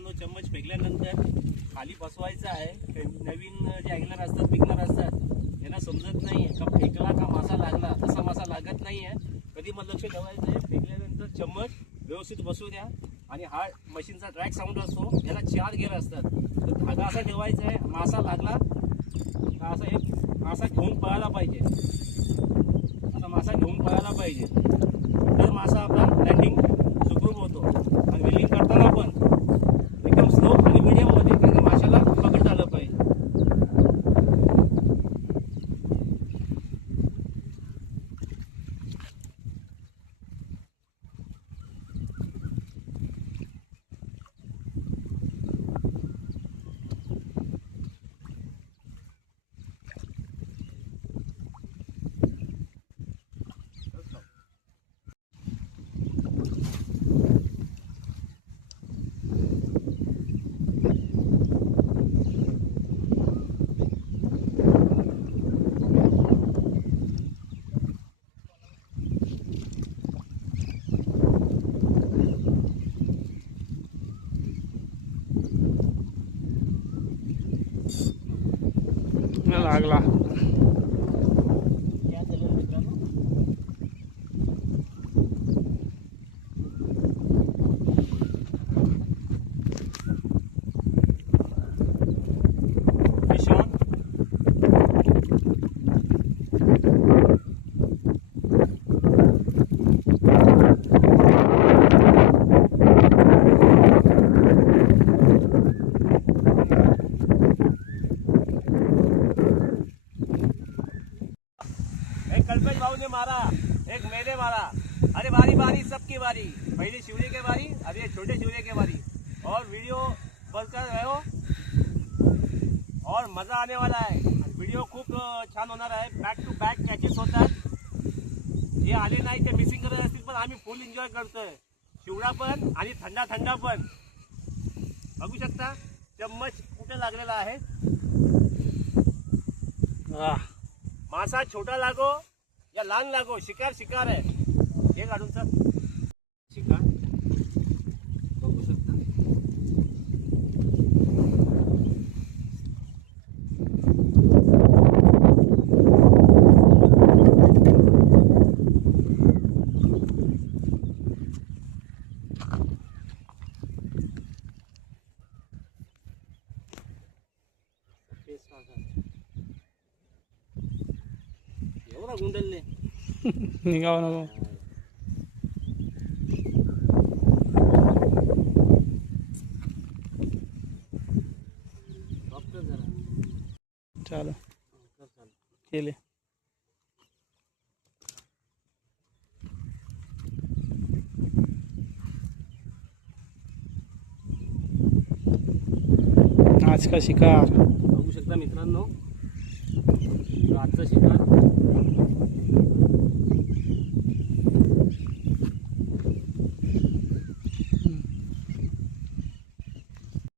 मित्रांनो, चम्मच फेकल्यानंतर खाली बसवायचा आहे. नवीन जे अँगलर असतात, बिगनर असतात, यांना समजत नाही का फेकला का मासा लागला. तसा मासा लागत नाही आहे. कधी मग लक्ष ठेवायचं आहे, फेकल्यानंतर चम्मच व्यवस्थित बसू द्या. आणि हा मशीनचा ट्रॅक साऊंड असतो, याला 4 गेअर असतात. तर धागा असा ठेवायचा आहे, मासा लागला का असा एक मासा घेऊन पळायला पाहिजे. असा मासा घेऊन पळायला पाहिजे, तर मासा आपला लँडिंग सुखरूप होतो. आणि विलिंग करताना पण एकदम स्लो आणि मीडियममध्ये, कारण माशाला पकड झालं पाहिजे. लागला. एक कल्पेश भाऊ ने मारा, एक मैंने मारा. अरे बारी बारी सबकी बारी. पहले शिवरे के बारी, अभी छोटे शिवरे के बारी. और वीडियो बनकर रहो और मजा आने वाला है. व्हिडिओ खूप छान होणार आहे. बॅक टू बॅक कॅचेस होतात. जे आले नाही ते मिसिंग करत असतील, पण आम्ही फुल एन्जॉय करतोय. शिवडा पण आणि थंडा थंडा पण. बघू शकता चम्मच कुठे लागलेला आहे. मासा छोटा लागो या लहान लागो, शिकार शिकार आहे. हे काढून सर शिकार बघू शकता. एवढा गुंडलने निघावं नको. चालो केले. आज का शिकार बघू शकता मित्रांनो. आजचा शिकार